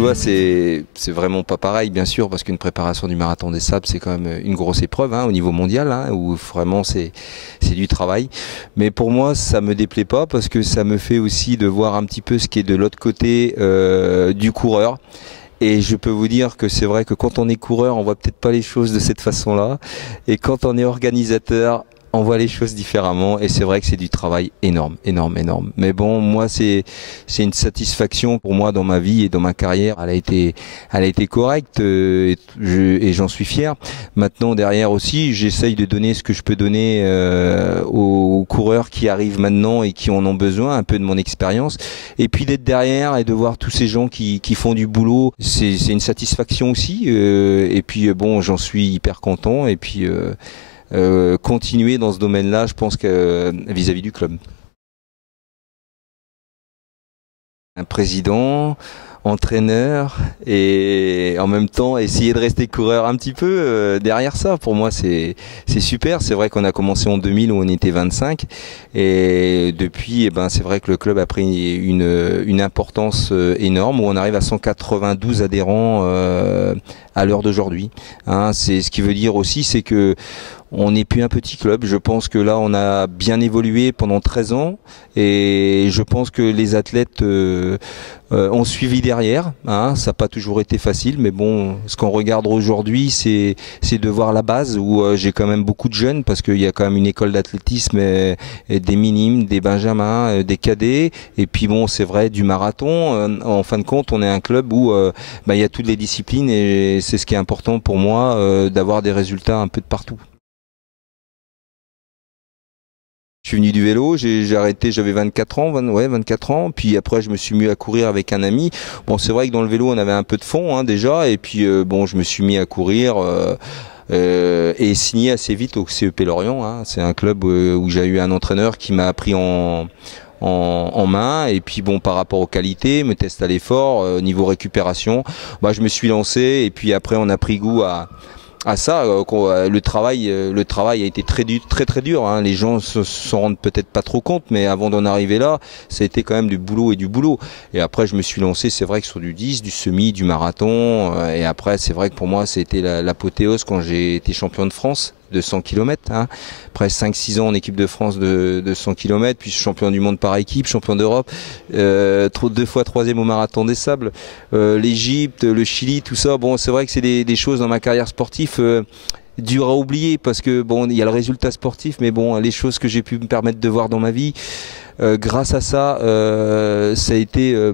tu vois, c'est vraiment pas pareil, bien sûr, parce qu'une préparation du marathon des sables, c'est quand même une grosse épreuve au niveau mondial, où vraiment c'est du travail. Mais pour moi, ça me déplaît pas, parce que ça me fait aussi de voir un petit peu ce qui est de l'autre côté du coureur. Et je peux vous dire que c'est vrai que quand on est coureur, on voit peut-être pas les choses de cette façon-là. Et quand on est organisateur, on voit les choses différemment. Et c'est vrai que c'est du travail énorme, énorme, énorme. Mais bon, moi, c'est une satisfaction pour moi dans ma vie et dans ma carrière. Elle a été correcte et j'en suis fier. Maintenant, derrière aussi, j'essaye de donner ce que je peux donner aux coureurs qui arrivent maintenant et qui en ont besoin, un peu de mon expérience. Et puis d'être derrière et de voir tous ces gens qui font du boulot, c'est une satisfaction aussi. Et puis bon, j'en suis hyper content. Et puis continuer dans ce domaine-là, je pense que vis-à-vis du club. Un président, entraîneur et en même temps essayer de rester coureur un petit peu derrière ça. Pour moi, c'est super. C'est vrai qu'on a commencé en 2000 où on était 25 et depuis, c'est vrai que le club a pris une importance énorme où on arrive à 192 adhérents à l'heure d'aujourd'hui. C'est ce qui veut dire aussi, c'est que on n'est plus un petit club. Je pense que là, on a bien évolué pendant 13 ans et je pense que les athlètes ont suivi derrière. Ça n'a pas toujours été facile, mais bon, ce qu'on regarde aujourd'hui, c'est de voir la base où j'ai quand même beaucoup de jeunes parce qu'il y a quand même une école d'athlétisme et des minimes, des benjamins, des cadets et puis bon, c'est vrai, du marathon. En fin de compte, on est un club où il y a toutes les disciplines et c'est ce qui est important pour moi d'avoir des résultats un peu de partout. Je suis venu du vélo, j'ai arrêté, j'avais 24 ans, 24 ans, puis après je me suis mis à courir avec un ami. Bon, c'est vrai que dans le vélo on avait un peu de fond déjà, et puis bon, je me suis mis à courir et signé assez vite au CEP Lorient. C'est un club où j'ai eu un entraîneur qui m'a appris en main et puis bon, par rapport aux qualités, me teste à l'effort, niveau récupération, je me suis lancé et puis après on a pris goût à ça. Le travail a été très dur. Les gens s'en rendent peut-être pas trop compte, mais avant d'en arriver là, ça a été quand même du boulot et du boulot. Et après, je me suis lancé, c'est vrai que sur du 10, du semi, du marathon. Et après, c'est vrai que pour moi, c'était l'apothéose quand j'ai été champion de France de 100 km. Après 5-6 ans en équipe de France de 100 km, puis champion du monde par équipe, champion d'Europe, 2 fois 3e au marathon des sables, l'Égypte, le Chili, tout ça. Bon, c'est vrai que c'est des choses dans ma carrière sportive dur à oublier parce que bon, il y a le résultat sportif, mais bon, les choses que j'ai pu me permettre de voir dans ma vie, grâce à ça, ça a été,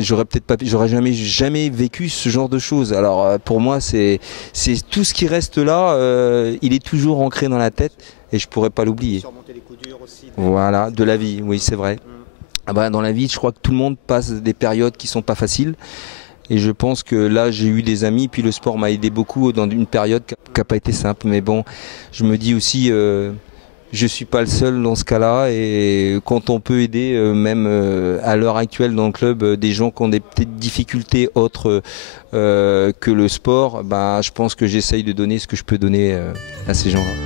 j'aurais jamais vécu ce genre de choses. Alors pour moi, c'est tout ce qui reste là, il est toujours ancré dans la tête et je pourrais pas l'oublier. Surmonter les coups durs aussi. Voilà, de la vie, oui, c'est vrai. Dans la vie, je crois que tout le monde passe des périodes qui sont pas faciles. Et je pense que là, j'ai eu des amis, puis le sport m'a aidé beaucoup dans une période qui n'a pas été simple. Mais bon, je me dis aussi, je suis pas le seul dans ce cas-là. Et quand on peut aider, même à l'heure actuelle dans le club, des gens qui ont des petites difficultés autres que le sport, je pense que j'essaye de donner ce que je peux donner à ces gens-là.